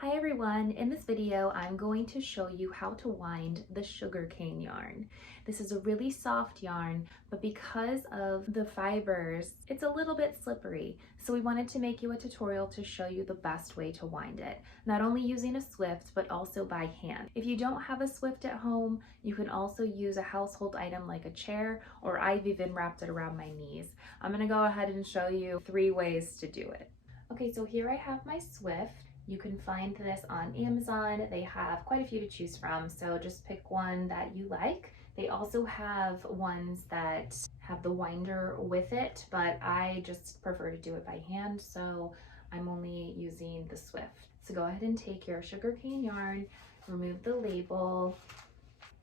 Hi everyone, in this video I'm going to show you how to wind the sugarcane yarn. This is a really soft yarn, but because of the fibers, it's a little bit slippery. So we wanted to make you a tutorial to show you the best way to wind it, not only using a Swift, but also by hand. If you don't have a Swift at home, you can also use a household item like a chair, or I've even wrapped it around my knees. I'm gonna go ahead and show you 3 ways to do it. Okay, so here I have my Swift. You can find this on Amazon. They have quite a few to choose from, so just pick one that you like. They also have ones that have the winder with it, but I just prefer to do it by hand, so I'm only using the Swift. So go ahead and take your sugarcane yarn, remove the label,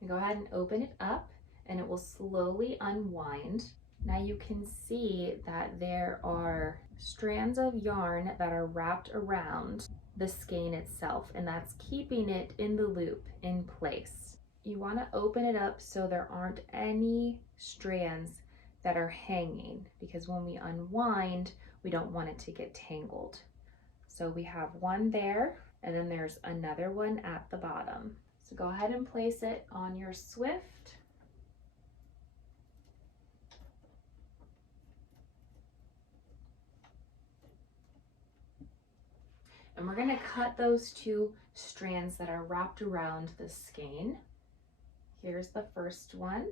and go ahead and open it up, and it will slowly unwind. Now you can see that there are strands of yarn that are wrapped around the skein itself, and that's keeping it in the loop in place. You want to open it up so there aren't any strands that are hanging, because when we unwind, we don't want it to get tangled. So we have one there, and then there's another one at the bottom. So go ahead and place it on your Swift. And we're going to cut those 2 strands that are wrapped around the skein. Here's the first one.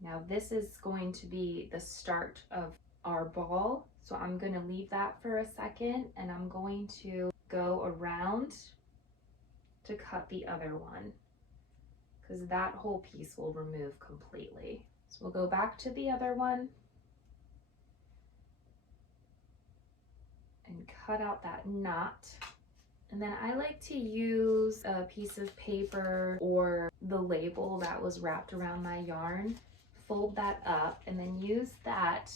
Now this is going to be the start of our ball. So I'm going to leave that for a second, and I'm going to go around to cut the other one, because that whole piece will remove completely. So we'll go back to the other one and cut out that knot. And then I like to use a piece of paper or the label that was wrapped around my yarn, fold that up, and then use that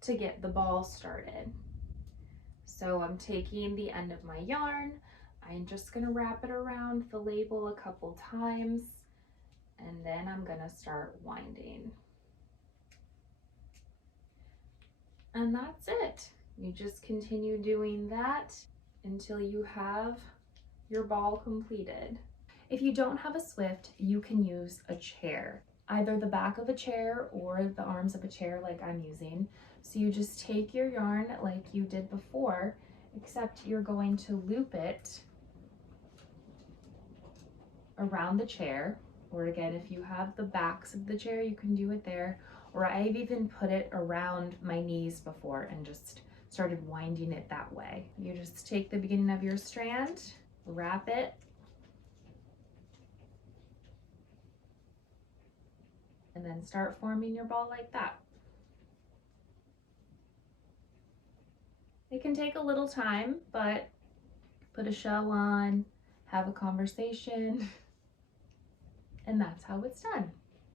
to get the ball started. So I'm taking the end of my yarn, I'm just gonna wrap it around the label a couple times, and then I'm gonna start winding. And that's it. You just continue doing that until you have your ball completed. If you don't have a Swift, you can use a chair, either the back of a chair or the arms of a chair like I'm using. So you just take your yarn like you did before, except you're going to loop it around the chair, or again, if you have the backs of the chair, you can do it there, or I've even put it around my knees before and just started winding it that way. You just take the beginning of your strand, wrap it, and then start forming your ball like that. It can take a little time, but put a show on, have a conversation, and that's how it's done.